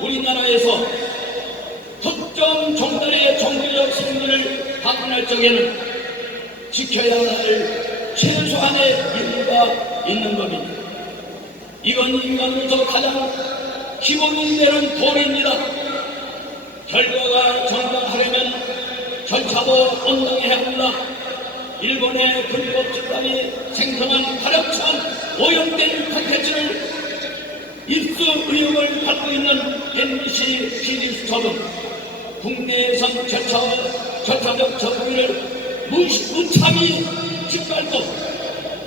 우리나라에서 특정 종단의 종교적 성질을 확인할 적에는 지켜야 할 최소한의義務있는 법입니다. 이건 인간으로서 가장 기본이 되는 도리입니다. 결과가 정당하려면 절차도 온당해야 합니다. 일본의 불법 집단이 생성한 가력찬 오염된 콘텐츠를 입수 의혹을 받고 있는 MBC PD수첩은 국내에선 절차적 저부위를 무참히 짓밟고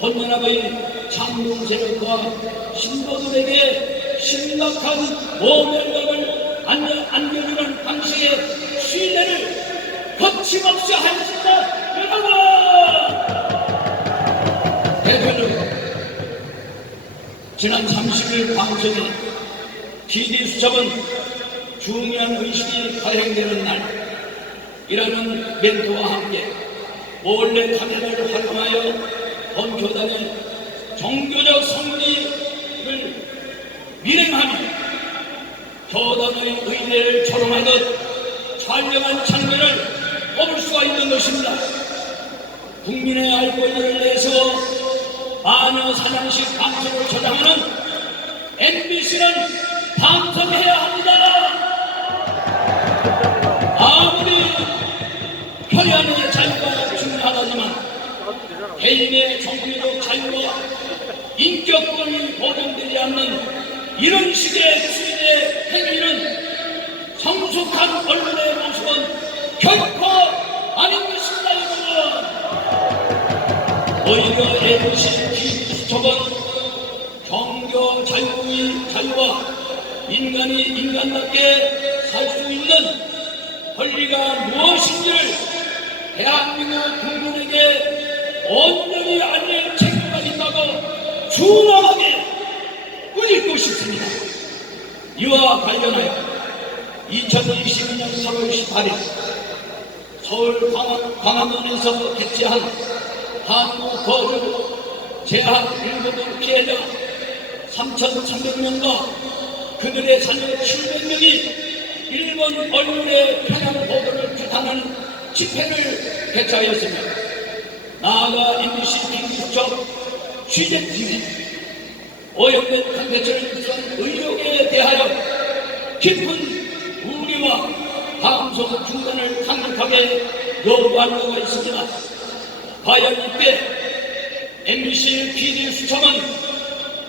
본연합의 참동 세력과 신도들에게 심각한 모멸감을 안겨주는 당시의 신뢰를 거침없이 하였습니다. 여러분! 대표는 지난 30일 방송에 PD수첩은 중요한 의식이 발행되는 날이라는 멘트와 함께 몰래 카메라를 활용하여 본교단의 종교적 성리를 밀행하며 교단의 의례를 조롱하듯 촬영한 장면을 뽑을 수가 있는 것입니다. 국민의 알 권리를 내서 마녀 사냥식 방송을 저장하는 MBC는 방송해야 합니다. 아무리 표현의 자유가 중요하다지만 개인의 종교적 자유와 인격권이 보장되지 않는 이런 식의 추진의 행위는 성숙한 언론의 모습은 결코 아닌 것입니다. 여러분, 오히려 MBC PD수첩은 종교 자유의 자유와 인간이 인간답게 살 수 있는 권리가 무엇인지를 대한민국 국민에게 온전히 알릴 책임가 있다고 준엄하게 꾸짖고 싶습니다. 이와 관련하여 2022년 3월 18일 서울 광화문에서 개최한 한국거주 재학 일본인 피해자 3,300명과 그들의 자녀 700명이 일본 언론의 편향 보도를 규탄하는 집회를 개최하였으며 나아가 MBC PD수첩 취재팀이 오염된 콘텐츠를 입수한 의혹에 대하여 깊은 우려와 방송 중단을 강력하게 요구한 바가 있습니다. 과연 이때 MBC PD수첩은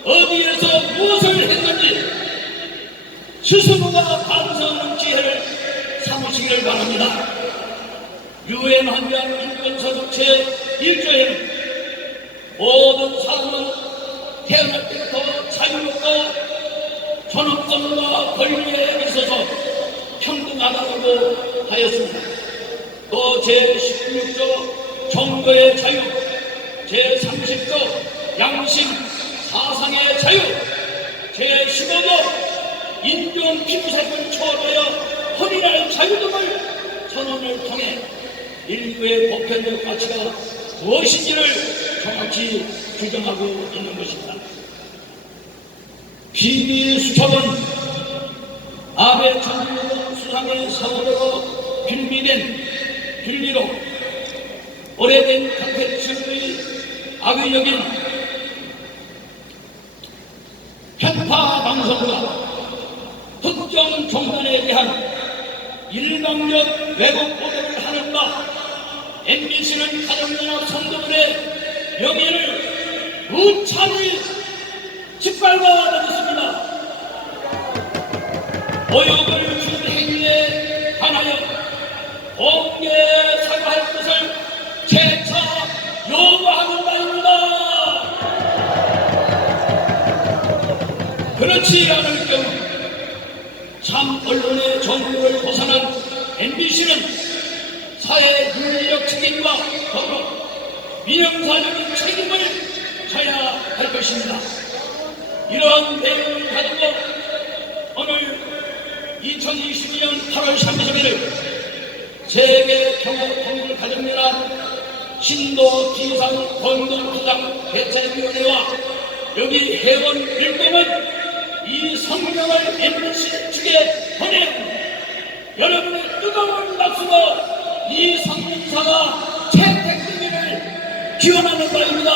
어디에서 무엇을 했는지 스스로가 반성하는 지혜를 삼으시기를 바랍니다. 유엔 환경 인권서적체 1조에는 모든 사람은 태어날 때부터 자유롭고 존엄성과 권리에 있어서 평등하다고 하였습니다. 또 제16조 종교의 자유, 제30조 양심, 사상의 자유, 제15조 인종 피부색을 초월하여 혼인할 자유 등을 선언을 통해 인류의 보편적 가치가 무엇인지를 정확히 규정하고 있는 것입니다. PD수첩은 아베 전주로 수상의 서울로 빌미로 오래된 콘텐츠의 악의적인 편파 방송과 특정 종단에 대한 일방적 왜곡 보도를 하는 바 MBC는 가정연합 성도들의 명예를 무참히 짓밟아 버렸습니다. 모욕을 준 행위에 관하여 공개 사과할 것을 재차 요구하는 바입니다. 그렇지 않을 경우 참 언론의 정보를 벗어난 MBC는 사회 윤리적 책임과 더불어 민영사적인 책임을 져야 할 것입니다. 이러한 내용을 가지고 오늘 2022년 8월 31일 세계통합통일 가정연합 신도 지상 공동주장 대책위원회와 여기 회원 일동은 이 성명을 MBC 측에 보내 여러분의 뜨거운 박수가 이 성명사가 채택되기를 기원하는 바입니다.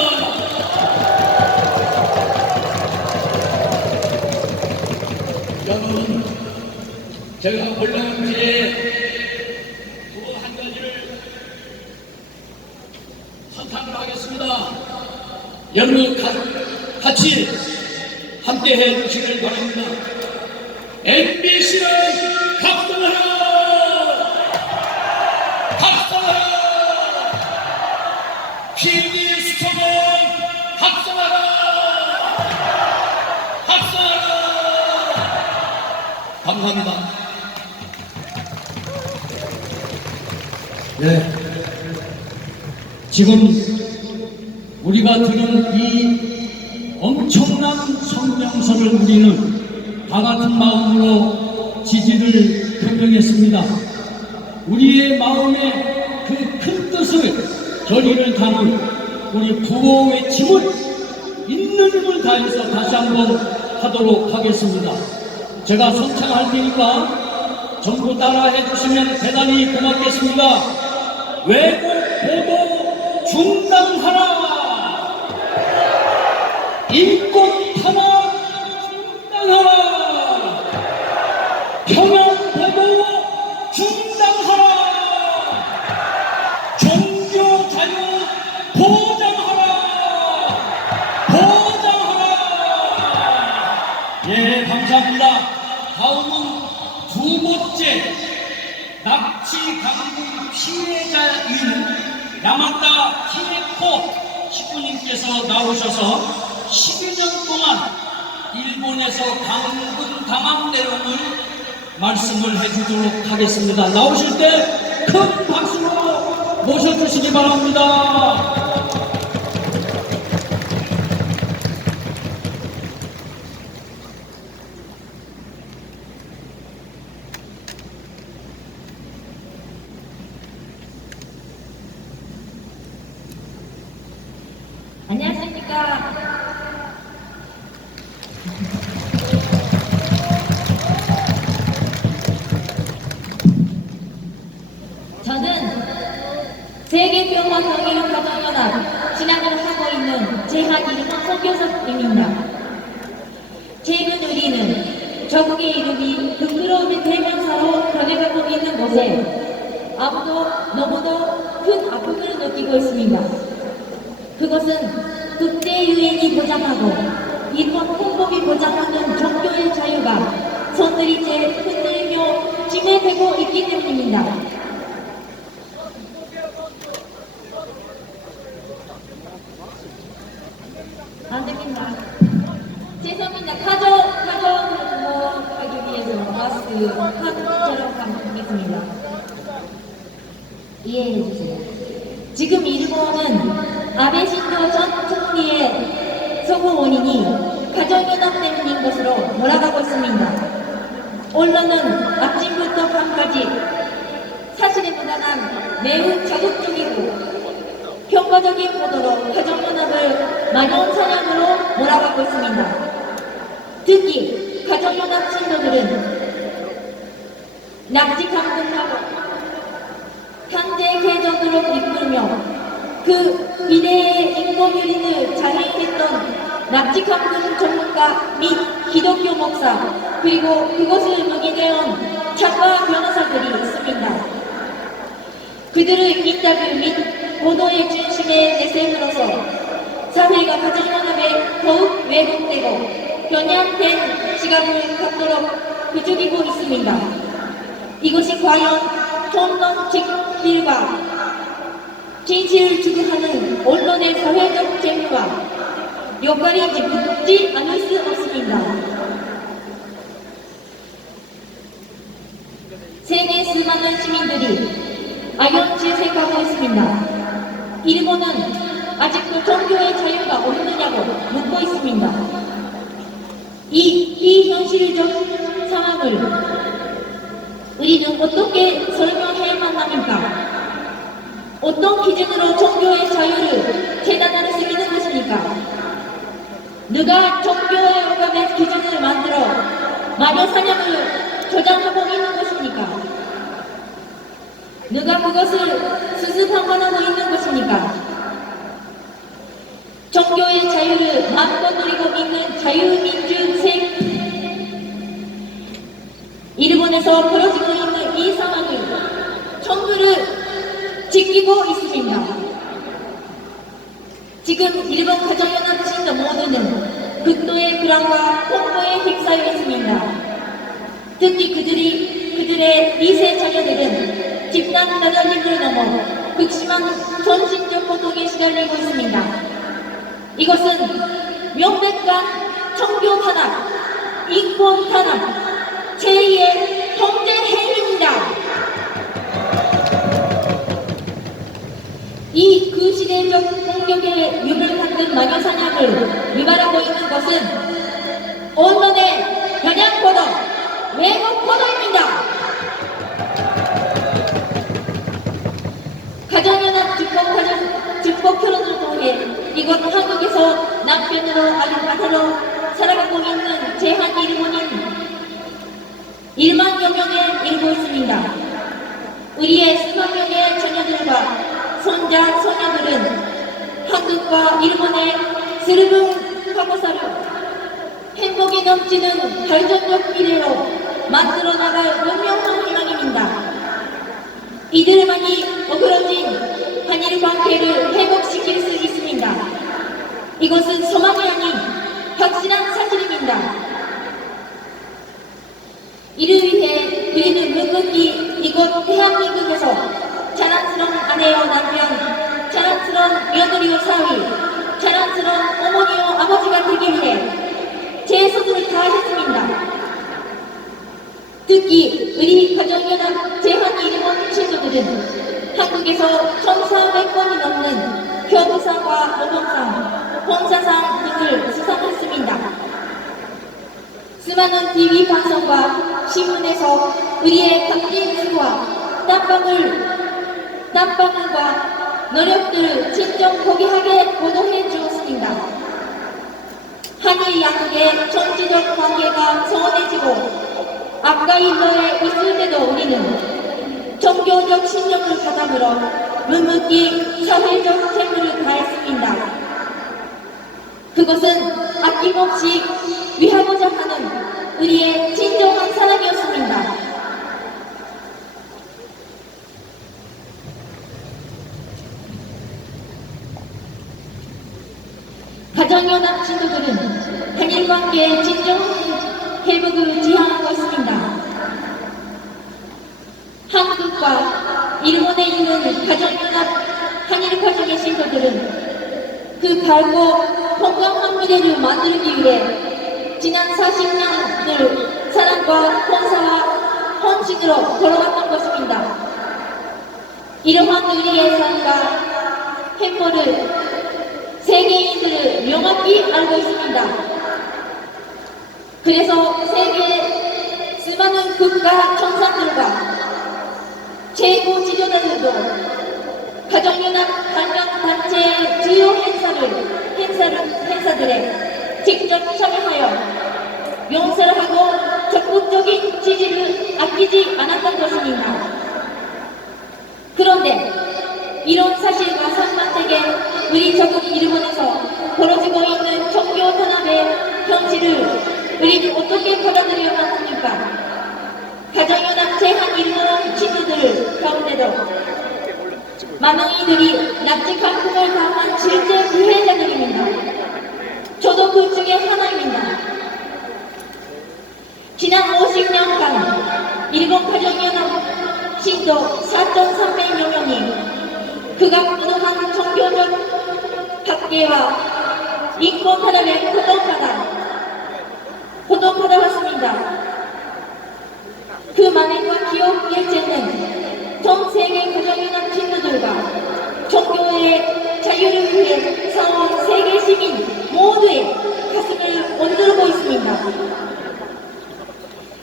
여러분, 제가 언론지에 또 한 가지를 선탄을 하겠습니다. 여러분 같이 함께해 주시길 바랍니다. MBC는 각성하라! 각성하라! PD 수첩은 각성하라! 각성하라! 감사합니다. 네. 지금 우리가 들은 이 엄청난 성명서를 우리는 다 같은 마음으로 지지를 표명했습니다. 우리의 마음에 그 큰 뜻을 결의를 담은 우리 구호 외침을 있는 힘을 다해서 다시 한번 하도록 하겠습니다. 제가 선창할 테니까 전부 따라해 주시면 대단히 고맙겠습니다. 왜곡 보도 중단하라! 인권 탄압 중단하라! 평양 보도 중단하라! 종교 자유 보장하라! 보장하라! 예, 감사합니다. 다음은 두 번째 납치 강국 피해자인 야마다 히데코 식구님께서 나오셔서 12년 동안 일본에서 감금당한 내용을 말씀을 해주도록 하겠습니다. 나오실 때 큰 박수로 모셔주시기 바랍니다. 안녕하십니까. 저는 세계평화통일은 가정연합 신앙을 하고 있는 제1 서교섭입니다. 최근 우리는 저국의 이름이 부끄러움의 대명사로 변해가고 있는 곳에 아무도 너무도 큰 아픔을 느끼고 있습니다. 그것은 국제유엔이 보장하고 일본 헌법이 보장하는 종교의 자유가 손들이째 흔들며 침해되고 있기 때문입니다. 안 됩니다. 죄송합니다. 하기 위해서 마스크 하도록 하겠습니다. 이해해 주세요. 지금 일본은 아베 신조 전 총리의 서구 원인이 가정연합 때문인 것으로 몰아가고 있습니다. 언론은 아침부터 밤까지 사실에 무관한 매우 자극적이고 평가적인 보도로 가정연합을 만연사냥으로 몰아가고 있습니다. 특히 가정연합 신도들은 납치 감금하고 강제 개정으로 이끌며 그 비대의 인권유린을 자행했던 납치 감금 전문가 및 기독교 목사 그리고 그것을 묵인해온 작가 변호사들이 있습니다. 그들의 인터뷰 및 보도의 중심에 내세움으로써 사회가 가정연합에 더욱 왜곡되고 변형된 시각을 갖도록 부추기고 있습니다. 이것이 과연 총론직필과 진실을 추구하는 언론의 사회적 책무와 역할인지 묻지 않을 수 없습니다. 세계 수많은 시민들이 악연질색하고 있습니다. 일본은 아직도 종교의 자유가 없느냐고 묻고 있습니다. 이 비현실적 상황을 우리는 어떻게 설명해야만 합니까? 어떤 기준으로 종교의 자유를 재단할 수 있는 것입니까? 누가 종교의 오감의 기준을 만들어 마녀 사냥을 조장하고 있는 것입니까? 누가 그것을 수습하고 있는 것입니까? 종교의 자유를 마음껏 누리고 있는 자유민주생 일본에서 벌어지고 있는 이 상황을 정부를 지키고 있습니다. 지금 일본 가정연합 신도 모두는 극도의 불안과 공포에 휩싸여 있습니다. 특히 그들의 2세 자녀들은 집단 나달림을 넘어 극심한 정신적 고통에 시달리고 있습니다. 이것은 명백한 종교 탄압, 인권 탄압, 제2의 통제 행위입니다. 이 그 시대적 공격의 유물 같은 마녀 사냥을 유발하고 있는 것은 언론의 편향 보도, 왜곡 보도입니다. 가정연합 직법 결혼을 통해 이곳 한국에서 남편으로 아들로 살아가고 있는 제한 일본인 1만여 명에 이르고 있습니다. 우리의 수만 명의 자녀들과 손자, 소녀들은 한국과 일본의 스르붕 하고사를 행복이 넘치는 발전적 미래로 만들어 나갈 명명한 희망입니다. 이들만이 어그러진 한일 관계를 회복시킬 수 있습니다. 이것은 소망이 아닌 확실한 사실입니다. 이를 위해 우리는 묵묵히 이곳 대한민국에서 자랑스러운 아내와 남편, 자랑스러운 며느리와 사위, 자랑스러운 어머니와 아버지가 되기 위해 최선을 다했습니다. 특히 우리 가정연합 제한1번 친구들은 한국에서 1,400건이 넘는 교부상과 노동상, 봉사상 등을 수상했습니다. 수많은 TV 방송과 신문에서 우리의 값진 수고와 땀방울과 노력들을 진정 포기하게 보도해 주었습니다. 한일 양국의 정치적 관계가 소원해지고 앞가인도에 있을 때도 우리는 종교적 신념을 바탕으로 묵묵히 사회적 책무를 다했습니다. 그것은 아낌없이 위하고자 하는 우리의 진정한 사랑이었습니다. 가정연합 친구들은 한일관계의 진정 회복을 지향하고 있습니다. 한국과 일본에 있는 가정연합 한일 가정의 친구들은 그 밝고 건강한 미래를 만들기 위해 지난 40년을 사랑과 헌사와 헌신으로 걸어왔던 것입니다. 이러한 우리의 삶과 행보를 세계인들을 명확히 알고 있습니다. 그래서 세계의 수많은 국가 청산들과 최고 지도자들도 가정연합 관련단체의 주요 행사들에 직접 참여하여 용서를 하고 적극적인 지지를 아끼지 않았던 것입니다. 그런데 이런 사실과 상반되게 우리 저국 일본에서 벌어지고 있는 종교 탄압의 현실을 우리는 어떻게 받아들여야 합니까? 가정연합 제한1번 친구들 가운데도 많은 이들이 납치 강풍을 당한 실제 피해자들입니다. 저도 그 중에 하나입니다. 지난 50년간 일본 가정연합 신도 4,300여 명이 극악무도한 종교적 학계와 인권 탄압에 고통받아왔습니다. 그 만행과 기억 일제는 전 세계 가정연합 친구들과 종교의 자유를 위해 싸운 세계 시민 모두의 가슴을 온누르고 있습니다.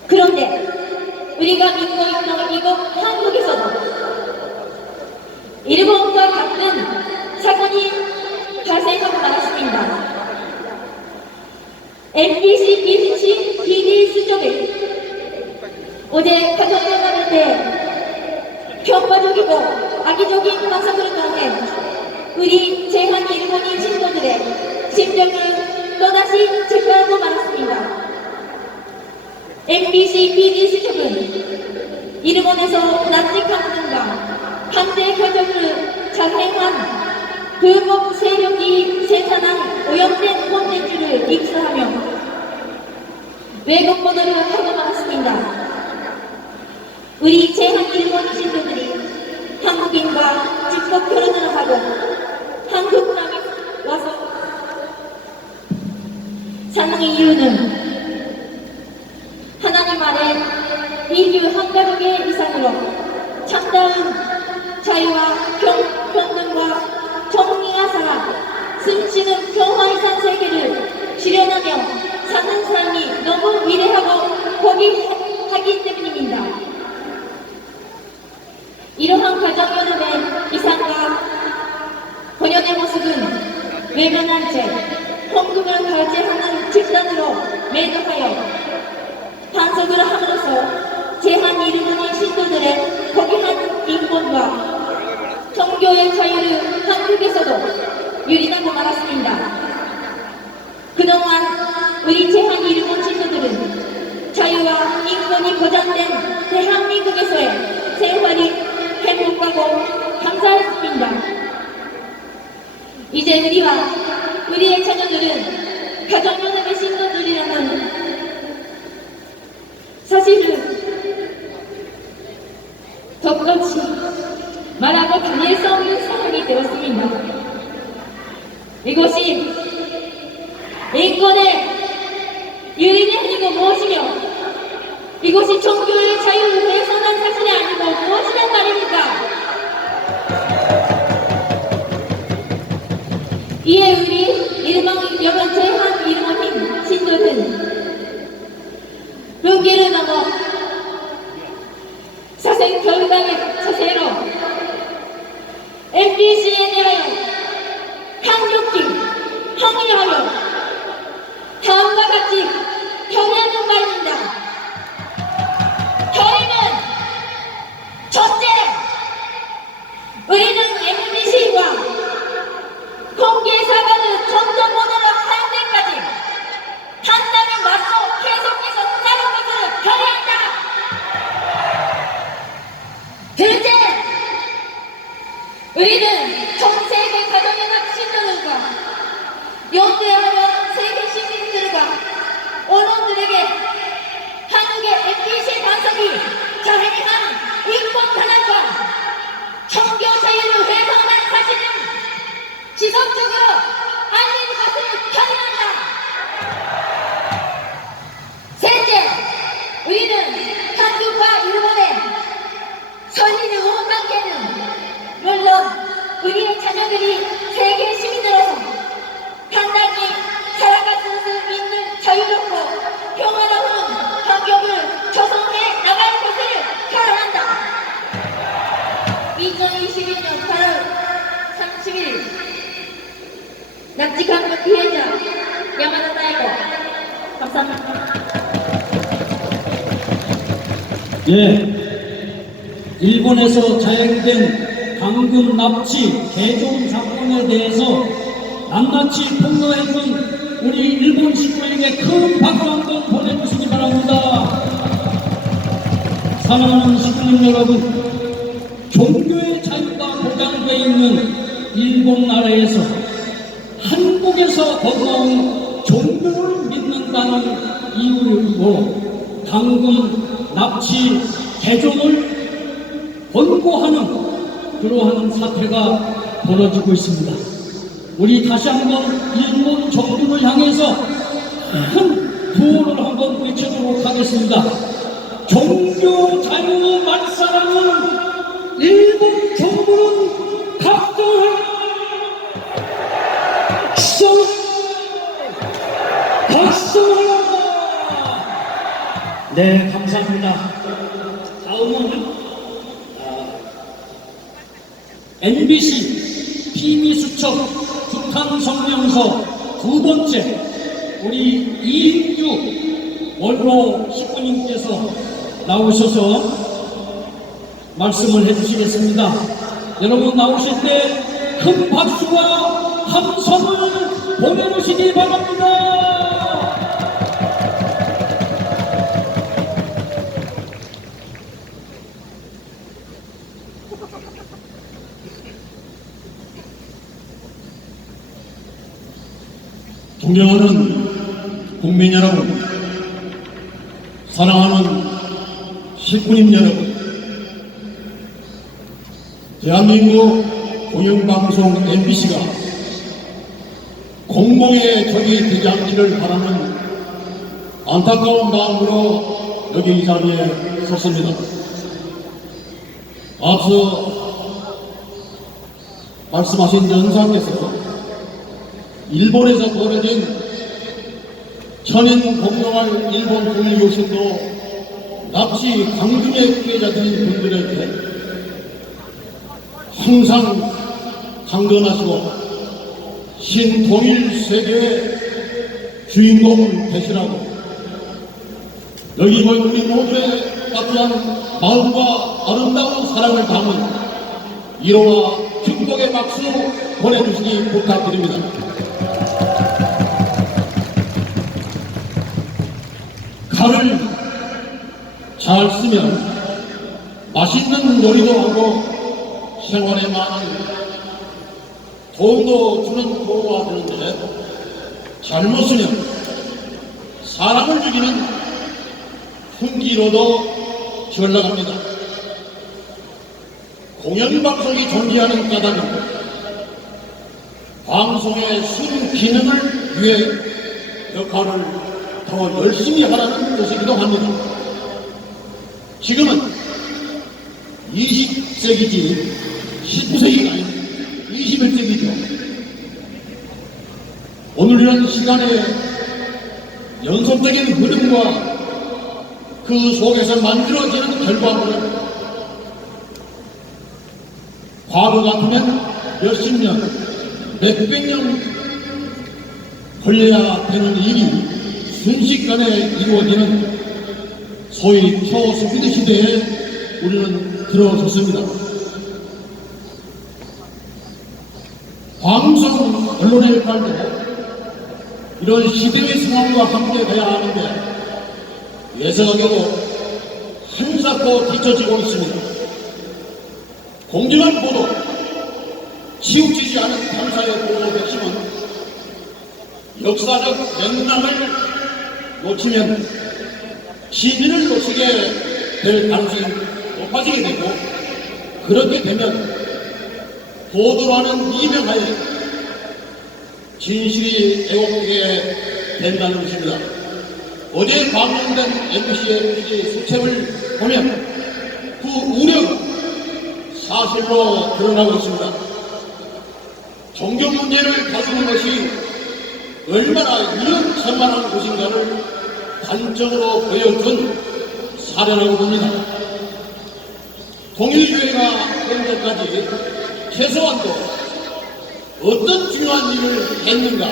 그런데 우리가 믿고 있는 이곳 한국에서도 일본과 같은 사건이 발생하고 말았습니다. MBC PD 수첩에 어제 가정연합일 때 격파적이고 악의적인 방송을 통해 우리 제한 일본인 신도들의 심정을 또다시 체크하고 말았습니다. MBC PD 수첩은 일본에서 나치 강등과 반대 표정을 자행한 불법 세력이 생산한 오염된 콘텐츠를 입수하며 외국 보도를 하고 말았습니다. 우리 제한 일본 신도들이 한국인과 직접 결혼을 하고 한국 땅에 와서 사는 이유는 하나님 아래 인류 한 가족의 이상으로 참다운 자유와 평등과 정의와 사랑, 숨쉬는 평화의 세계를 실현하며 사는 삶이 너무 위대하고 포기하기 때문입니다. 이러한 가정연합의 이상과 본연의 모습은 외면한 채 헌금을 결제하는 집단으로 매도하여 단속을 함으로써 제한 일본인 신도들의 포기한 인권과 종교의 자유를 한국에서도 유린하고 말았습니다. 그동안 우리 제한 일본 신도들은 자유와 인권이 보장된 대한민국에서의 생활이 행복하고 감사했습니다. 이제 우리와 우리의 자녀들은 가정연합의 신도들이라는 사실을 덧없이 말하고 다닐 수 없는 상황이 되었습니다. 이것이 인권의 유린이 아니고 무엇이며 이것이 종교의 자유를 훼손한 사실이 아니고 무엇이란 말입니까? 이에 우리 여러 제한 일본인 신도는 분기를 넘어 사생 결단의 자세로 MBC에 대하여 강력히 항의하여 다음과 같이 결의하는 바입니다. 결의는 첫째, 우리는 MBC와 공개 사과를 전전보도로 하는 데까지 단단히 맞서 계속해서 싸울 것을 결의한다. 둘째, 우리는 전 세계 가정연합 신도들과 연대하는 세계 시민들과 언론들에게 한국의 MBC 단속이 자행한 인권 탄압과 종교 자유를 훼손한 사실은 지속적으로 알리는 것을 결의한다. 셋째, 우리는 한국과 일본의 설리는 관계는 물론 우리의 자녀들이 세계 시민으로서 당당히 살아갈 수 있는 자유롭고 평화로운 환경을 조성해 나갈 것을 결의한다. 2021년 8월 30일 납치 강도 피해자 야마다 다이고 감사합니다. 일본에서 자행된 강금 납치 개종 사건에 대해서 낱낱이 폭로해준 우리 일본 식구에게 큰 박수 한번 보내주시기 바랍니다. 사랑하는 식구님 여러분, 종교의 자유가 보장되어 있는 일본 나라에서 한국에서 건너온 종교를 믿는다는 이유로 강금 납치 개종을 권고하는 그러한 사태가 벌어지고 있습니다. 우리 다시 한번 일본 정부를 향해서 큰 구호를 한번 외치도록 하겠습니다. 종교 자유 말살하는 일본 정부는 각성하라! 각성하라! 네, 감사합니다. 다음은 MBC PB 수첩 규탄 성명서 두 번째 우리 이인주 원로 식구님께서 나오셔서 말씀을 해주시겠습니다. 여러분 나오실 때 큰 박수와 함성을 보내주시기 바랍니다. 존경하는 국민 여러분, 사랑하는 식구님 여러분, 대한민국 공영방송 MBC가 공공의 적이 되지 않기를 바라는 안타까운 마음으로 여기 이 자리에 섰습니다. 앞서 말씀하신 연사께서 일본에서 벌어진 천인 공명할 일본 독일교신도 납치 강중의 피해자들인 분들에게 항상 강건하시고 신통일 세계의 주인공 되시라고 여기 모인 우리 모두의 따뜻한 마음과 아름다운 사랑을 담은 위로와 축복의 박수 보내주시기 부탁드립니다. 칼을 잘 쓰면 맛있는 요리도 하고 생활에 많은 도움도 주는 도구가 되는데 잘못 쓰면 사람을 죽이는 흉기로도 전락합니다. 공영방송이 존재하는 까닭은 방송의 순기능을 위해 역할을 더 열심히 하라는 뜻이기도 합니다. 지금은 20세기지 19세기가 아니고 21세기죠. 오늘 이런 시간에 연속적인 흐름과 그 속에서 만들어지는 결과물은 과거 같으면 몇십 년, 몇백 년 걸려야 되는 일이 순식간에 이루어지는 소위 초스피드 시대에 우리는 들어섰습니다. 방송 언론의 역할도 이런 시대의 상황과 함께 돼야 하는데 예상하게도 한사코 뒤처지고 있습니다. 공정한 보도, 치우치지 않은 탐사의 보도 핵심은 역사적 맥락을 놓치면 진리를 놓치게 될 가능성이 높아지게 되고 그렇게 되면 보도라는 이명하에 진실이 왜곡되게 된다는 것입니다. 어제 방송된 MBC의 PD 수첩을 보면 그 우려가 사실로 드러나고 있습니다. 종교 문제를 다루는 것이 얼마나 위험천만한 것인가를 단적으로 보여준 사례라고 봅니다. 통일교회가 현재까지 최소한도 어떤 중요한 일을 했는가,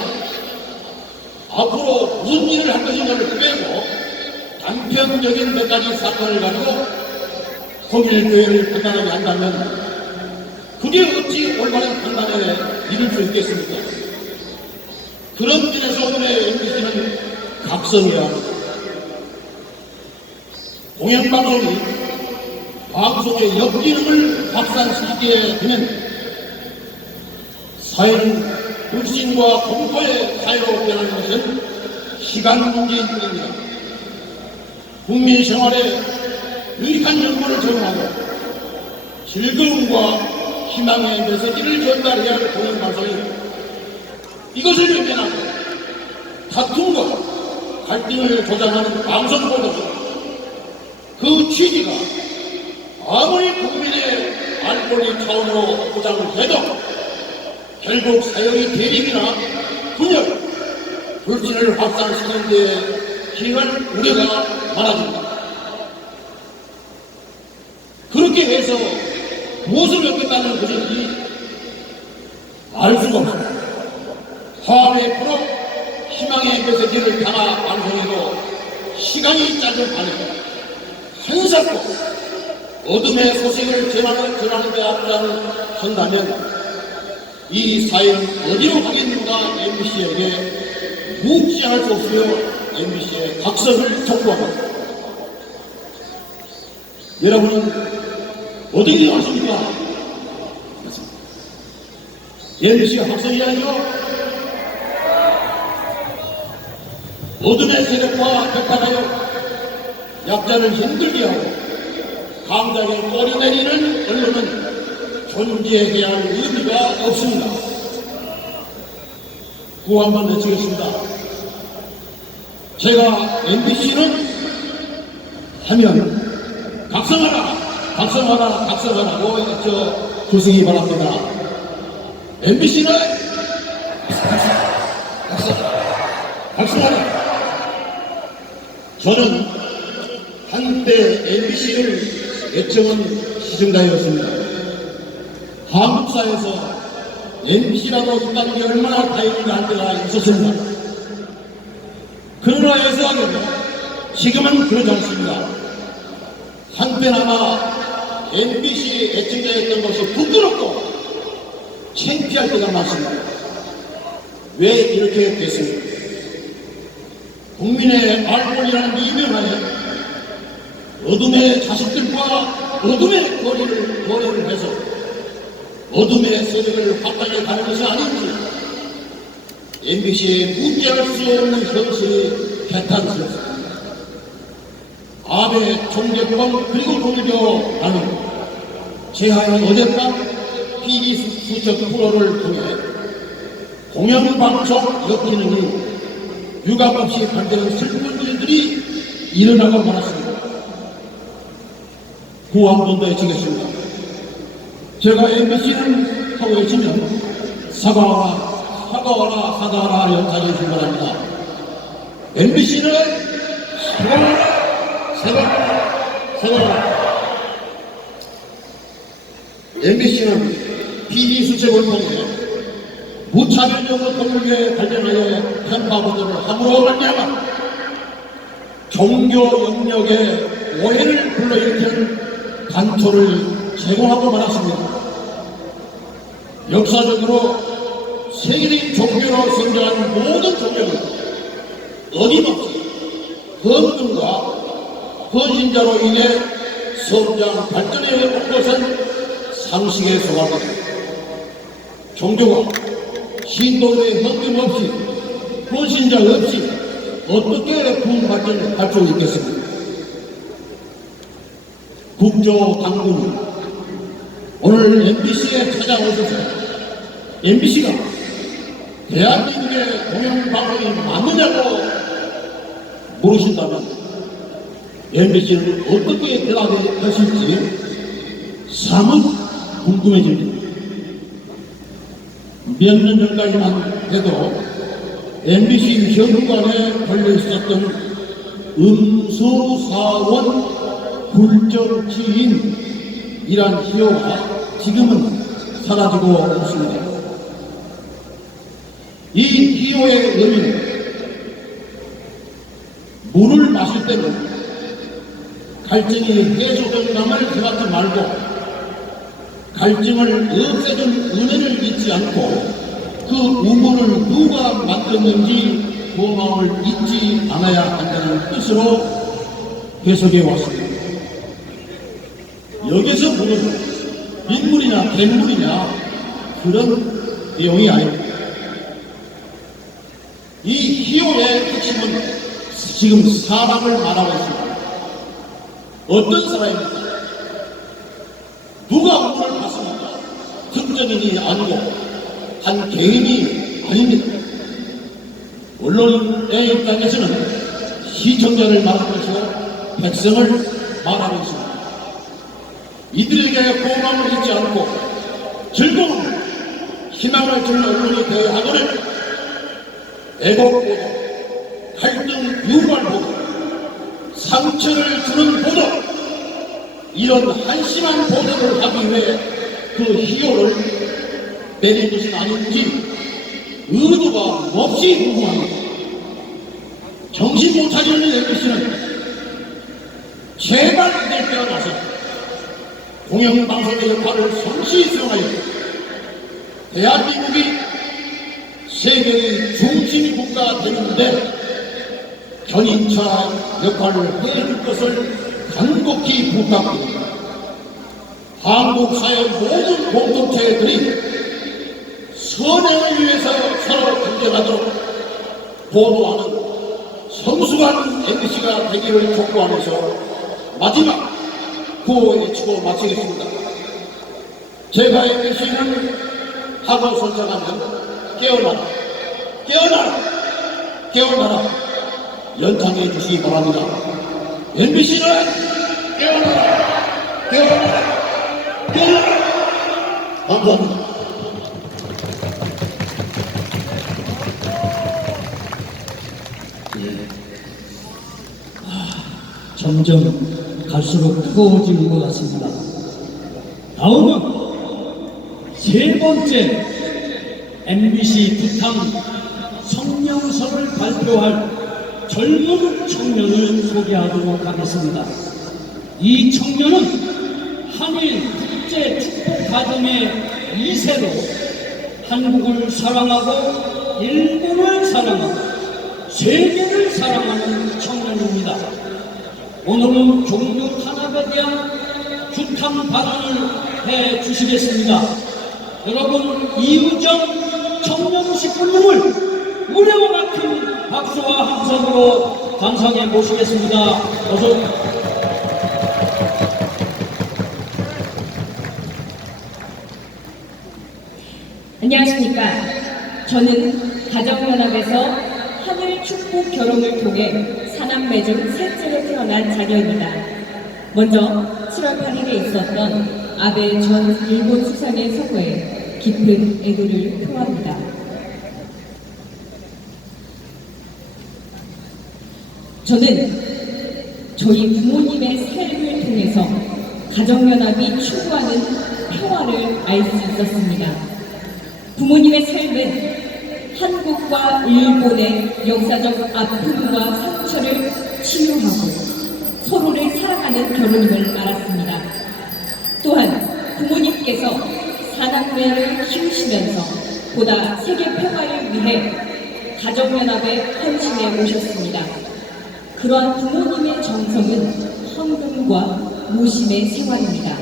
앞으로 무슨 일을 할 것인가를 빼고 단편적인 몇 가지 사건을 가지고 통일교회를 판단하게 한다면 그게 어찌 올바른 판단에 이를 수 있겠습니까? 그런 점에서 오늘의 MBC는 각성해야 합니다. 공영방송이 방송의 역기능을 확산시키게 되면 사회는 불신과 공포의 사회로 변하는 것은 시간 문제인 뿐입니다. 국민 생활에 유익한 정보를 제공하고 즐거움과 희망의 메시지를 전달해야 할 공영방송이 이것을 외면하고 다툼과 갈등을 조장하는 방송보다도 그 취지가 아무리 국민의 알 권리 차원으로 포장을 해도 결국 사회의 대립이나 분열, 불신을 확산시키는 데 기여할 우려가 많아집니다. 그렇게 해서 무엇을 얻겠다는 것인지 알 수가 없습니다. 화합의 프로 희망의 메시지를 담아 방송해도 시간이 짧은 반에 한사코 어둠의 소식을 전하는 데 앞장선다면 이 사회는 어디로 가겠는가 MBC에게 묵시할 수 없으며 MBC의 각성을 촉구합니다. 여러분은 어떻게 생각하십니까? MBC가 각성해야죠. 어둠의 세력과 격파하여 약자를 힘들게 하고 강자에게 꼬리 내리는 언론은 존재해야 할 의미가 없습니다. 구호 한번 외치겠습니다. 제가 MBC는 하면 각성하라, 각성하라, 각성하라고 주시기 바랍니다. MBC는 각성하라. 저는 한때 MBC를 애청한 시청자였습니다. 한국사에서 MBC라고 있다는 게 얼마나 다행인가 할 때가 있었습니다. 그러나 여서하게도 지금은 그러지 않습니다. 한때나마 MBC 애청자였던 것이 부끄럽고 창피할 때가 많습니다. 왜 이렇게 됐습니까? 국민의 알권이라는 이면하에 어둠의 자식들과 어둠의 거래를 해서 어둠의 세력을 확장해 가는 것이 아닌지 MBC에 무지할 수 없는 현실이 개탄스럽습니다. 아베 총재권 그리고 돌려 나는 제하연 어젯밤 TV 수첩 프로를 통해 공영방송 엮이는 이후 유감없이 반대는 슬픈 일들이 일어나고 말았습니다. 구호 한 번 더 외치겠습니다. 제가 MBC는 하고 외치면 사과하라, 사과하라, 사과하라 연사를 출발합니다. MBC는 사과하라, 사과하라, 사과하라. MBC는 PD 수첩을 통해 무차별적으로 통일교에 관련하여 편파 보도를 함으로 말미암아 종교 영역에 오해를 불러일으키는 단초를 제공하고 말았습니다. 역사적으로 세계적인 종교로 성장한 모든 종교는 어김없이 헌금과 헌신자로 인해 성장 발전해 온 것은 상식에 속합니다. 종교가 신도의 헌금 없이 헌신자 없이 어떻게 부흥 발전을 할 수 있겠습니까? 국조당국은 오늘 MBC에 찾아오셔서 MBC가 대한민국의 공영방송이 맞느냐고 물으신다면 MBC는 어떻게 대답하실지 사뭇 궁금해집니다. 몇 년 전까지만 해도 MBC 현관에 걸려 있었던 음수사원 굴정치인이란 희호가 지금은 사라지고 없습니다. 이 희호의 의미는 물을 마실 때는 갈증이 해소된감을 생각하지 말고 갈증을 없애준 은혜를 잊지 않고 그 우물을 누가 만들었는지 그 마음을 잊지 않아야 한다는 뜻으로 해석해 왔습니다. 여기서 보는 인물이나 괴물이냐 그런 내용이 아닙니다. 이 희호의 핵심은 지금 사람을 말하고 있습니다. 어떤 사람입니까? 누가 우물을 봤습니까? 특정인이 아니고 한 개인이 아닙니다. 언론의 입장에서는 시청자를 말하고 있고 백성을 말하고 있습니다. 이들에게 고마움을 잊지 않고 즐거움, 희망을 주는 언론이 되어야 하거든 애국보도, 갈등 유발 보도, 상처를 주는 보도 이런 한심한 보도를 하기 위해 그 희호를 내린 것은 아닌지 의도가 없이 궁금합니다. 못하는 MBC는 제발 이들 깨어나서 공영방송의 역할을 성실히 수행하여 대한민국이 세계의 중심 국가가 되는데 견인차 역할을 해줄 것을 간곡히 부탁드립니다. 한국 사회 모든 공동체들이 선행을 위해서 서로 경쟁하도록 보도하는 성숙한 MBC가 되기를 촉구하면서 마지막 구호 외치고 마치겠습니다. 제가 MBC를 하고 설정하면 깨어나라, 깨어나라, 깨어나라 연창해 주시기 바랍니다. MBC는 깨어나라, 깨어나라, 깨어나라. 감사합니다. 점점 갈수록 뜨거워지는 것 같습니다. 다음은 세 번째 MBC 부탕 성명서를 발표할 젊은 청년을 소개하도록 하겠습니다. 이 청년은 한일 국제축복과정의 2세로 한국을 사랑하고 일본을 사랑하고 세계를 사랑하는 청년입니다. 오늘은 종교 탄압에 대한 규탄 발언을 해 주시겠습니다. 여러분, 이우정 청년 식구님을 무례와 같은 박수와 함성으로 감상해 모시겠습니다. 어서. 안녕하십니까. 저는 가정연합에서 하늘 축복 결혼을 통해 사남매중 셋째로 태어난 자녀입니다. 먼저 7월 8일에 있었던 아베 전 일본 수상의 서거에 깊은 애도를 표합니다. 저는 저희 부모님의 삶을 통해서 가정연합이 추구하는 평화를 알 수 있었습니다. 부모님의 삶은 한국과 일본의 역사적 아픔과 상처를 치유하고 서로를 사랑하는 결혼임을 알았습니다. 또한 부모님께서 사남매를 키우시면서 보다 세계 평화를 위해 가정연합에 헌신해 오셨습니다. 그러한 부모님의 정성은 헌금과 모심의 생활입니다.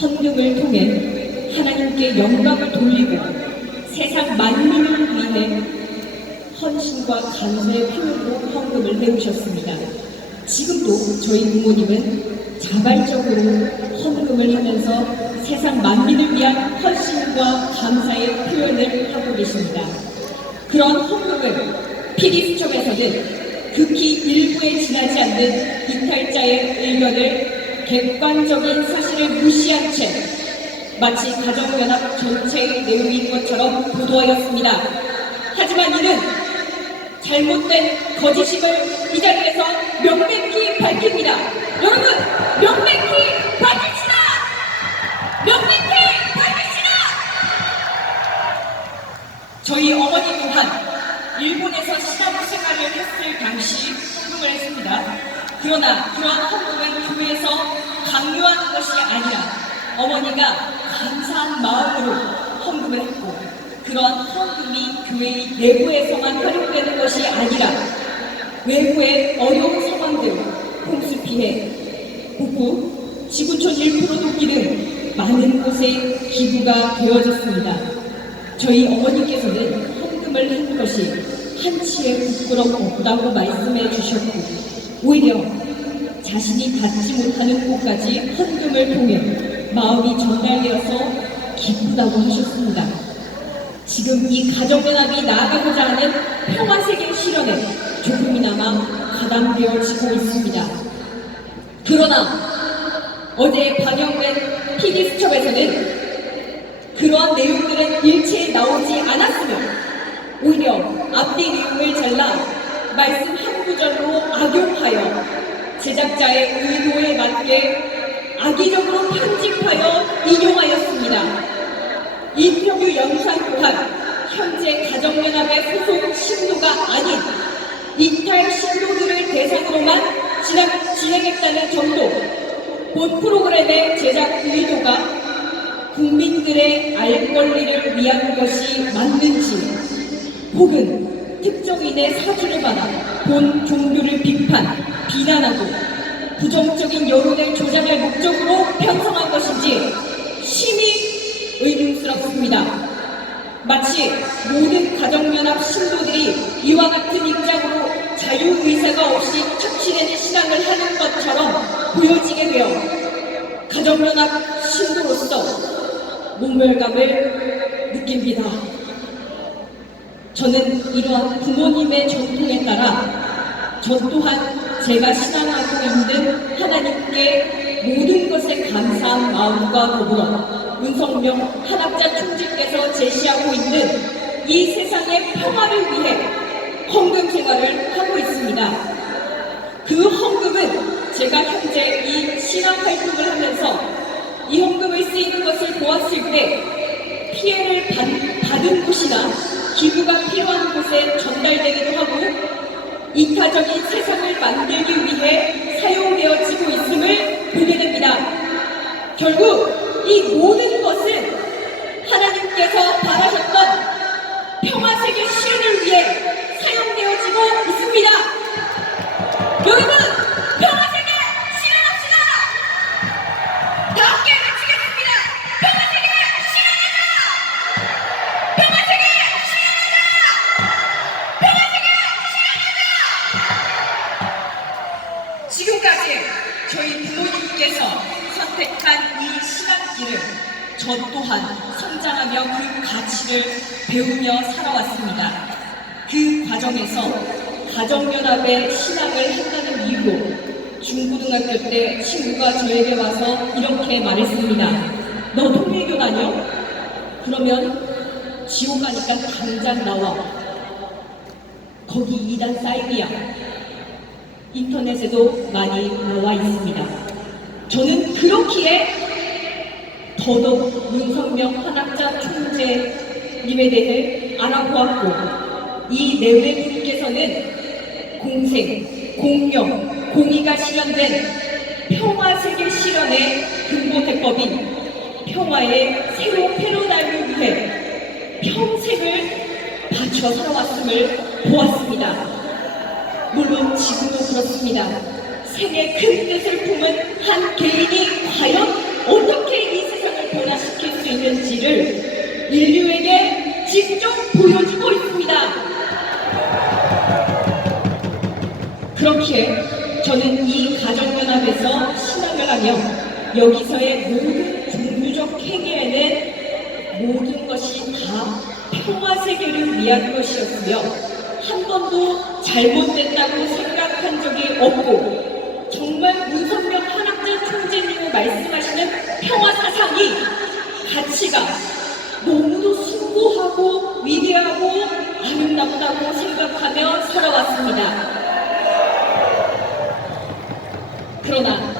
헌금을 통해 하나님께 영광을 돌리고 세상 만민을 위해 헌신과 감사의 표현으로 헌금을 해오셨습니다. 지금도 저희 부모님은 자발적으로 헌금을 하면서 세상 만민을 위한 헌신과 감사의 표현을 하고 계십니다. 그런 헌금을 PD수첩에서는 극히 일부에 지나지 않는 이탈자의 의견을 객관적인 사실을 무시한 채 마치 가정연합 전체의 내용인 것처럼 보도하였습니다. 하지만 이는 잘못된 거짓임을 이 자리에서 명백히 밝힙니다. 여러분, 명백히 밝힙시다! 명백히 밝힙시다! 저희 어머니 또한 일본에서 신학교 생활을 했을 당시 헌금을 했습니다. 그러나 그러한 헌금은 교회에서 강요하는 것이 아니라 어머니가 감사한 마음으로 헌금을 했고, 그런 헌금이 교회 내부에서만 활용되는 것이 아니라 외부의 어려운 상황들, 홍수 피해, 폭우, 지구촌 1% 돕기 등 많은 곳에 기부가 되어졌습니다. 저희 어머니께서는 헌금을 한 것이 한치의 부끄럼 없다고 말씀해 주셨고, 오히려 자신이 받지 못하는 곳까지 헌금을 통해 마음이 전달되어서 기쁘다고 하셨습니다. 지금 이 가정연합이 나아가고자 하는 평화세계 실현에 조금이나마 가담되어지고 있습니다. 그러나 어제 방영된 PD수첩에서는 그러한 내용들은 일체에 나오지 않았으며 오히려 앞뒤 내용을 잘라 말씀 한 구절로 악용하여 제작자의 의도에 맞게 악의적으로 편집하여 인용하였습니다. 인터뷰 영상 또한 현재 가정연합의 소속 신도가 아닌 이탈 신도들을 대상으로만 진행했다는 점도 본 프로그램의 제작 의도가 국민들의 알 권리를 위한 것이 맞는지 혹은 특정인의 사주를 받아 본 종교를 비난하고 부정적인 여론을 조장할 목적으로 편성한 것인지 심히 의문스럽습니다. 마치 모든 가정연합 신도들이 이와 같은 입장으로 자유의사가 없이 착취되는 신앙을 하는 것처럼 보여지게 되어 가정연합 신도로서 모멸감을 느낍니다. 저는 이러한 부모님의 전통에 따라 저 또한 제가 신앙하고 있는 하나님께 모든 것에 감사한 마음과 더불어 문성명 한학자 총재께서 제시하고 있는 이 세상의 평화를 위해 헌금 생활을 하고 있습니다. 그 헌금은 제가 현재 이 신앙 활동을 하면서 이 헌금을 쓰이는 것을 보았을 때 피해를 받은 곳이나 기부가 필요한 곳에 전달되기도 하고 이타적인 세상을 만들기 위해 사용되어지고 있음을 보게 됩니다. 결국 이 모든 것은 하나님께서 바라셨던 평화세계 실현을 위해 사용되어지고 있습니다. 여러분, 평화세계 실현합시다! 다 함께 외치겠습니다. 평화세계 실현하자! 평화세계 실현하자! 평화세계 실현하자! 지금까지 저희 부모님께서 선택한 이 신앙길을 저 또한 성장하며 그 가치를 배우며 살아왔습니다. 그 과정에서 가정연합의 신앙을 한다는 이유로 중고등학교 때 친구가 저에게 와서 이렇게 말했습니다. 너 통일교 다녀? 그러면 지옥 가니까 당장 나와. 거기 이단 사이비야. 인터넷에도 많이 나와 있습니다. 저는 그렇기에 더더욱 문성명 한학자 총재님에 대해 알아보았고 이 내외분께서는 공생, 공영, 공의가 실현된 평화세계 실현의 근본 해법인 평화의 새로운 패러다임을 위해 평생을 바쳐 살아왔음을 보았습니다. 물론 지금도 그렇습니다. 생의 큰 뜻을 품은 한 개인이 과연 어떻게 이 세상을 변화시킬 수 있는지를 인류에게 직접 보여주고 있습니다. 그렇기에 저는 이 가정연합에서 신앙을 하며 여기서의 모든 종교적 행위에는 모든 것이 다 평화세계를 위한 것이었으며 한 번도 잘못됐다고 생각한 적이 없고 정말 문성명 한학자 총재님이 말씀하시는 평화사상이 가치가 너무도 숭고하고 위대하고 아름답다고 생각하며 살아왔습니다. 그러나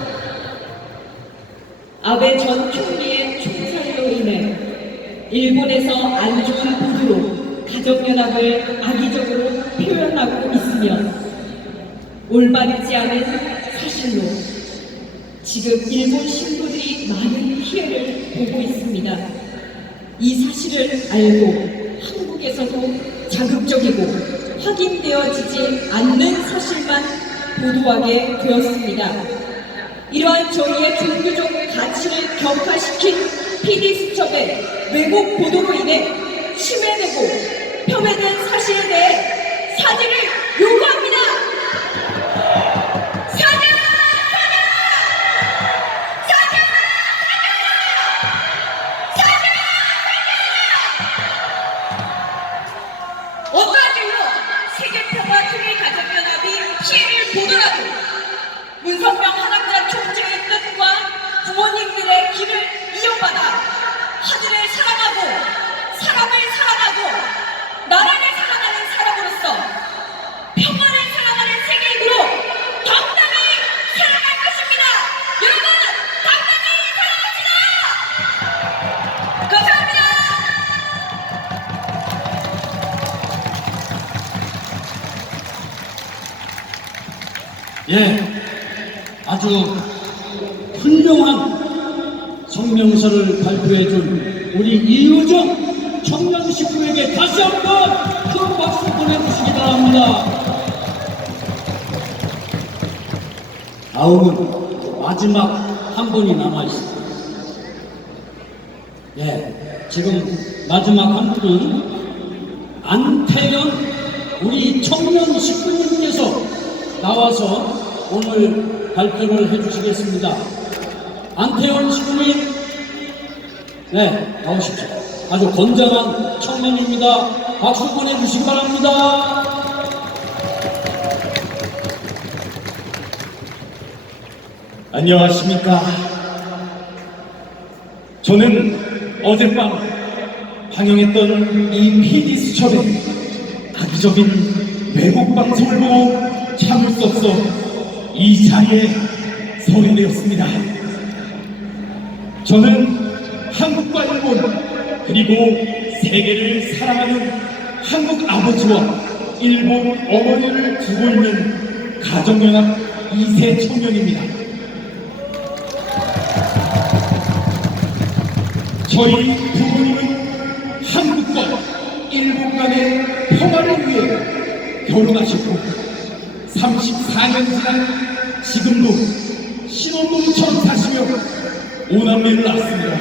아베 전 총리의 총살로 인해 일본에서 안 좋은 보도로 가정연합을 악의적으로 표현하고 있으며 올바르지 않은 사실로 지금 일본 신도들이 많은 피해를 보고 있습니다. 이 사실을 알고 한국에서도 자극적이고 확인되어지지 않는 사실만 보도하게 되었습니다. 이러한 저희의 종교적 가치를 격화시킨 PD수첩의 왜곡 보도로 인해 침해되고 폄훼된 사실에 대해 사죄를 요구합니다. 어떠한 일로 세계평화통일가정연합이 피해를 보더라도 문성명 한학자 총재의 뜻과 부모님들의 길을 이어받아 하늘을 사랑하고 사람을 사랑하고 나라를 사랑하는 사람으로서 예, 아주 훌륭한 성명서를 발표해준 우리 이우정 청년식구에게 다시 한번 큰 박수 보내주시기 바랍니다. 다음은 마지막 한 분이 남아있습니다. 예, 지금 마지막 한 분은 안태현 우리 청년 식구님께서 나와서 오늘 발표를 해주시겠습니다. 안태현 식구님, 네, 나오십시오. 아주 건장한 청년입니다. 박수 보내주시기 바랍니다. 안녕하십니까. 저는 어젯밤 방영했던 이 PD 수첩의 악의적인 외국 방송을 보고 참을 수 없어 이 자리에 서게 되었습니다. 저는 한국과 일본 그리고 세계를 사랑하는 한국 아버지와 일본 어머니를 두고 있는 가정연합 2세 청년입니다. 저희 부모님은 한국과 일본 간의 평화를 위해 결혼하셨고 34년 지난 지금도 신혼부부처럼 사시며 5남매를 낳았습니다.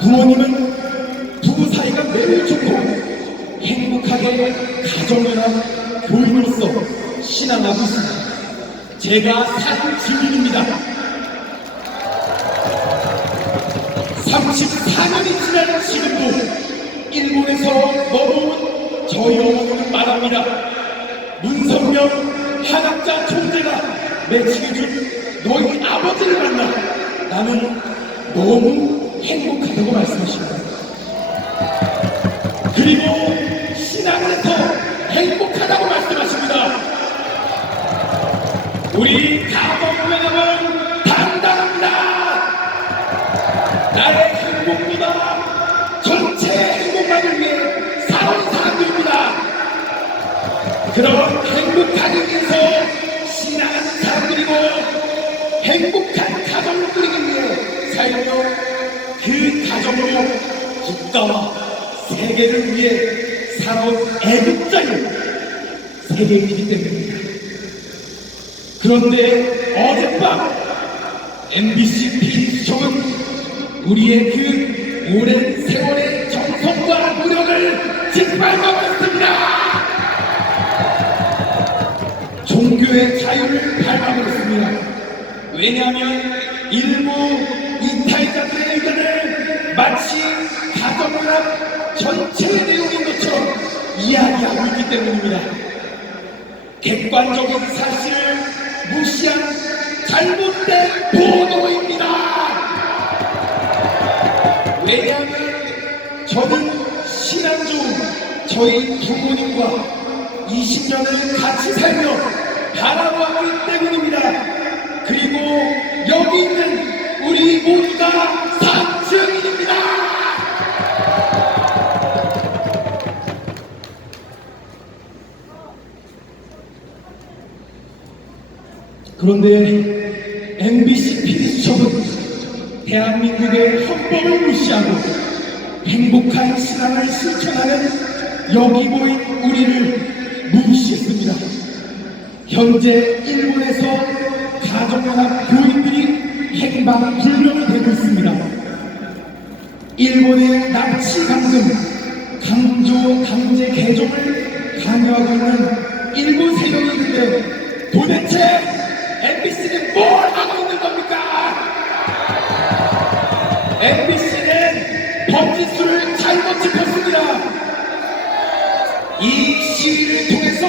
부모님은 부부 사이가 매우 좋고 행복하게 가정연합 교인으로서 신앙하고 있습니다. 제가 산 증인입니다. 34년이 지난 지금도 일본에서 넘어온 저희 어머니는 말합니다. 문성명 한학자 총재가 매치해준 너희 아버지를 만나 나는 너무 행복하다고 말씀하십니다. 그리고 신앙을 해서 행복하다고 말씀하십니다. 우리 가정연합은 단단합니다. 나의 행복보다 전체의 행복만을 위해 살아온 사람들입니다. 그런 행복하기 위해서 신앙하는 사람들이고 행복한 가정을 꾸리기 위해 살며 그 가정으로 국가와 세계를 위해 살아온 애국자인 세계인이기 때문입니다. 그런데 어젯밤 MBC PD수첩은 우리의 그 오랜 세월의 정성과 노력을 짓밟아버렸습니다. 종교의 자유를 밟아버렸습니다. 왜냐하면 일부 이탈자들의 의견을 마치 가정연합 전체의 내용인 것처럼 이야기하고 있기 때문입니다. 객관적인 사실을 무시한 잘못된 보도입니다. 왜냐하면 저는 신앙 좋은 저희 부모님과 20년을 같이 살며 바라보았기 때문입니다. 그리고 여기 있는 우리 모두가 상증인입니다. 그런데 MBC PD수첩은 대한민국의 헌법을 무시하고 행복한 신앙을 실천하는 여기 모인 우리를 무시했습니다. 현재 일본에서 가정연합 교인들이 행방불명이 되고 있습니다. 일본의 납치 감금, 강조 강제 개종을 강요하고 있는 일본 세력이 있는데 도대체 MBC는 뭘 하고 있는 겁니까? MBC는 범죄수를 잘못 짚었습니다. 이 시위를 통해서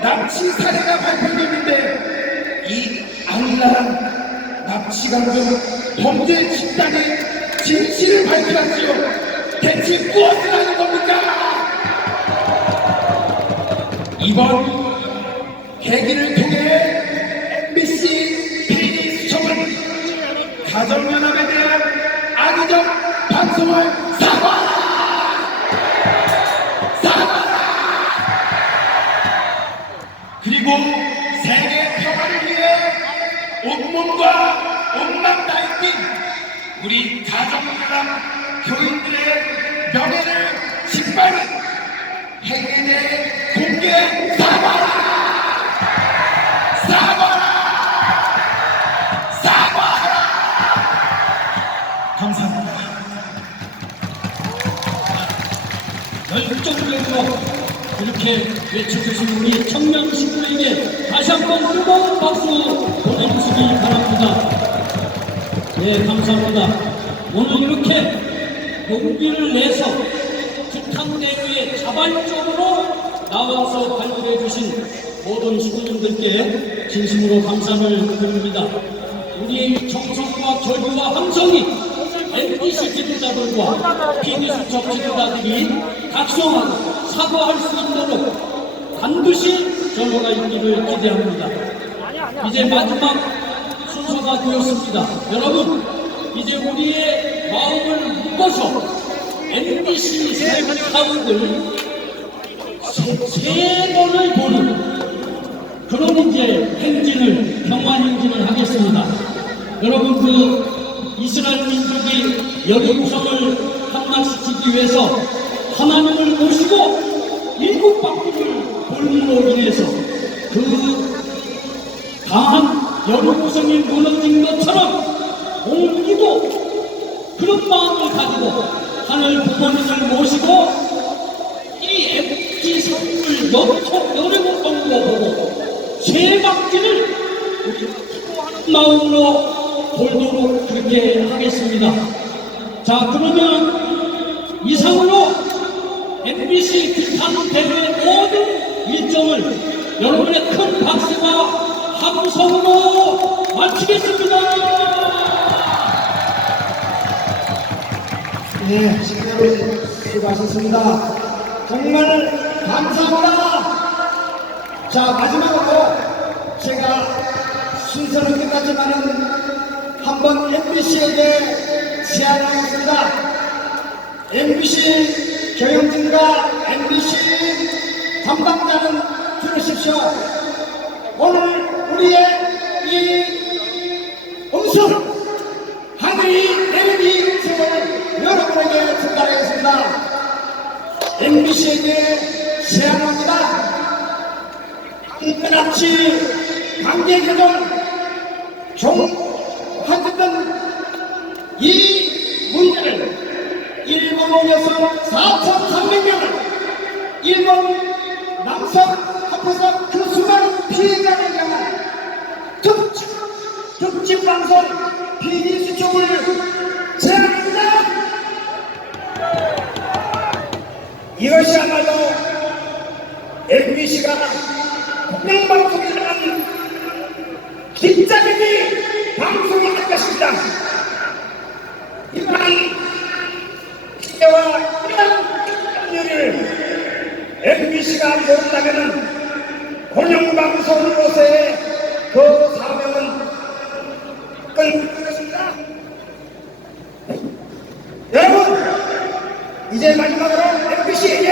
납치 사례가 발표됐는데 이 악랄한 납치 감금 범죄 집단의 진실을 밝혀야지요. 대체 무엇을 하는 겁니까? 이번 계기를 통해 MBC PD수첩은 가정연합에 대한 악의적 방송을 사과하라! 사과하라! 그리고 세계 우리 가정연합 교인들의 명예를 짓밟은 행인의 공개 사과라! 사과라! 사과하라! 감사합니다. 열정적으로 이렇게 외쳐주신 우리 청년 식구에게 다시 한번 뜨거운 박수 보내주시기 바랍니다. 네, 감사합니다. 오늘 이렇게 용기를 내서 북한대회에 자발적으로 나와서 발굴해 주신 모든 시민들께 진심으로 감사를 드립니다. 우리의 정성과 결의와 함성이 MBC 지도자들과 PD수첩 지도자들이 각성하고 사과할 수 있도록 반드시 전화가 있기를 기대합니다. 이제 마지막 순서가 되었습니다. 여러분, 이제 우리의 마음을 묶어서 MBC 사업을 세 번을 보는 그런 이제 행진을, 평화 행진을 하겠습니다. 여러분, 그 이스라엘 민족이 여리고성을 함락시키기 위해서 하나님을 모시고 일곱 바퀴를 돌므로 인해서 그 강한 여리고성이 무너진 것처럼 오늘 우리도 그런 마음을 가지고 하늘 부모님을 모시고 이 MBC 성을 여리고성으로 보고 세 바퀴를 우리 기도하는 마음으로 돌도록 그렇게 하겠습니다. 자, 그러면 이상으로 MBC 비탄 대회 모든 일정을 여러분의 큰 박수와 함성으로 마치겠습니다. 네, 시청자분들 수고하셨습니다. 정말 감사합니다. 자, 마지막으로 제가 순서는 끝났지만은 한번 MBC에게 제안하겠습니다. MBC 경영진과 MBC 담당자는 들으십시오. 오늘 우리의 이 음성, 하늘이 내린 이 음성을 여러분에게 전달하겠습니다. MBC에게 제안합니다. 끝없이 관계개정 하여튼 이 문제를 일본 여성 4,300명을 일본 남성 합해서 그 수많은 피해자를 향한 특집 방송 PD수첩을 제안합니다. 이것이야말로 MBC가 국민방송이라는 진짜적인 방송이 될 것입니다. 이러한 시대와 이러한 일을 MBC가 모른다면 공영방송으로서의 그 사명은 끝났습니다. 여러분, 이제 마지막으로 MBC에게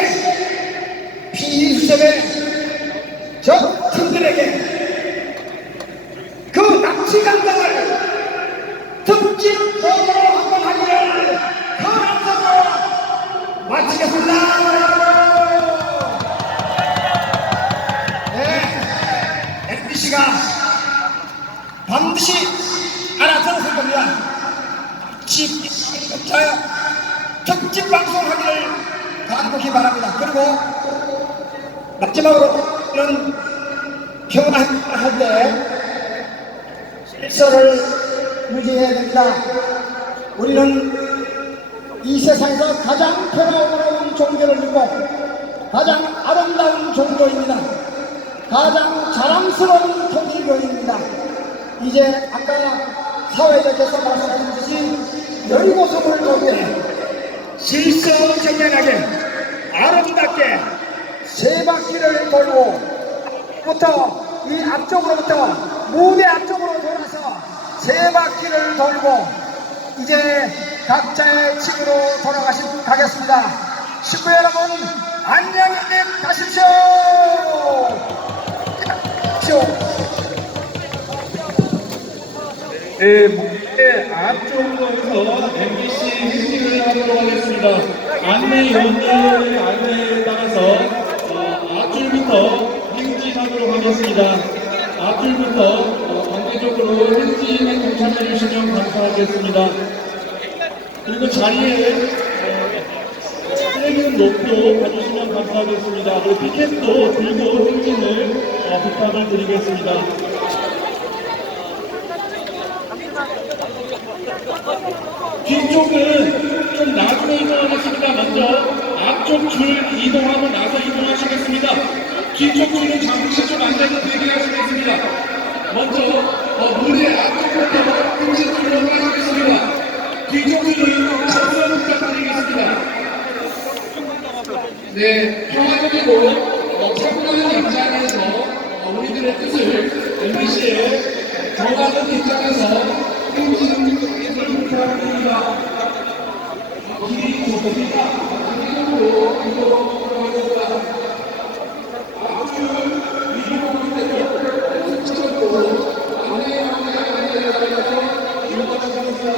PD수첩의 저 팀들에게 그 납치 감정을 특집으로 한번 하기를 허락하고 마치겠습니다. 네, MBC가 반드시 알아들었을 겁니다. 특집 방송하기를 간곡히 바랍니다. 그리고 마지막으로는 평화할 때 질서를 유지해야 됩니다. 우리는 이 세상에서 가장 평화로운 종교를 믿고 가장 아름다운 종교입니다. 가장 자랑스러운 통일교입니다. 이제 아까 사회자께서 말씀하셨듯이 여리고성을 보되 질서정연하게 아름답게 세 바퀴를 돌고 이 앞쪽으로부터 무대 앞쪽으로 돌아서 세 바퀴를 돌고 이제 각자의 집으로 가겠습니다. 식구 여러분, 안녕히 가십시오. 무대 앞쪽으로 해서 MBC 행진을 하도록 하겠습니다. 안내위원들의 안내에 따라서 앞줄부터 행진하도록 하겠습니다. 앞줄부터 단계적으로 행진에 동참해 주시면 감사하겠습니다. 그리고 자리에 쓰레기는 놓고 가주시면 감사하겠습니다. 그리고 피켓도 들고 행진을 부탁을 드리겠습니다. 뒤쪽은 좀 나중에 이동하겠습니다. 먼저 앞쪽 줄 이동하고 나서 이동하시겠습니다. 뒤쪽 줄은 잠시 좀 안내도 대기하시겠습니다. 먼저 무대 앞쪽부터 행진 들어오도록 하겠습니다. 뒤쪽 줄은 접선 부탁드리겠습니다. 네, 평화적이고 평화적인 입장에서 우리들의 뜻을 MBC에 정하는 입장에서 행진을 부탁드립니다. 길이 좁습니다. 안쪽으로 이동하도록 하겠습니다. 앞줄 위로 때문에 스치고 안내에 따라서 이동하겠습니다.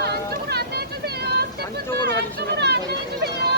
안쪽으로 안내해주세요. 안쪽으로 안내해주세요.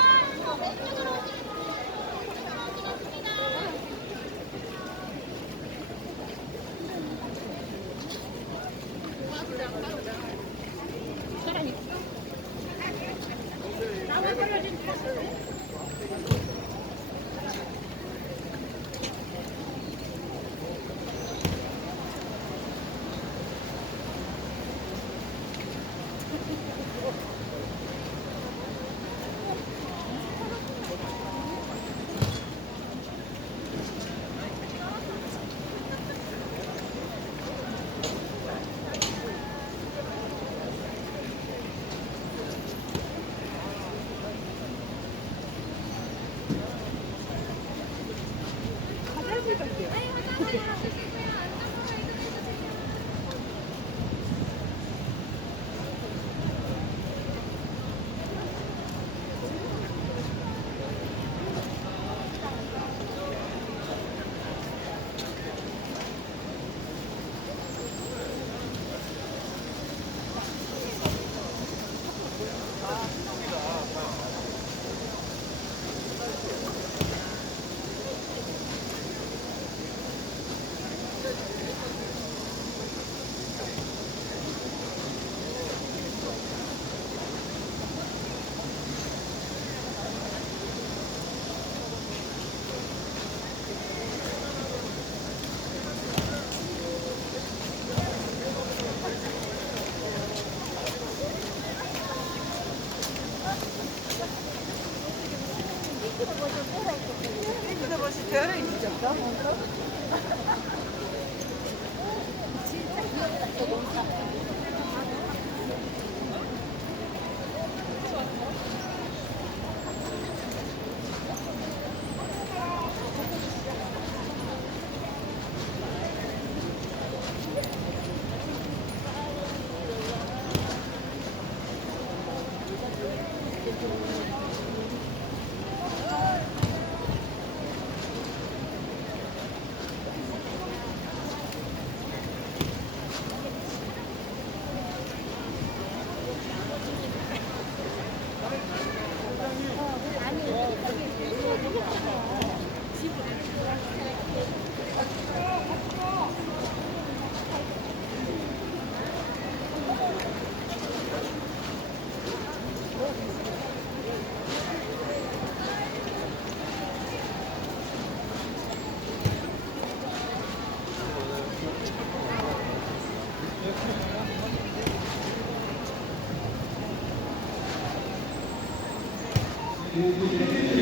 별을 잊었어? 그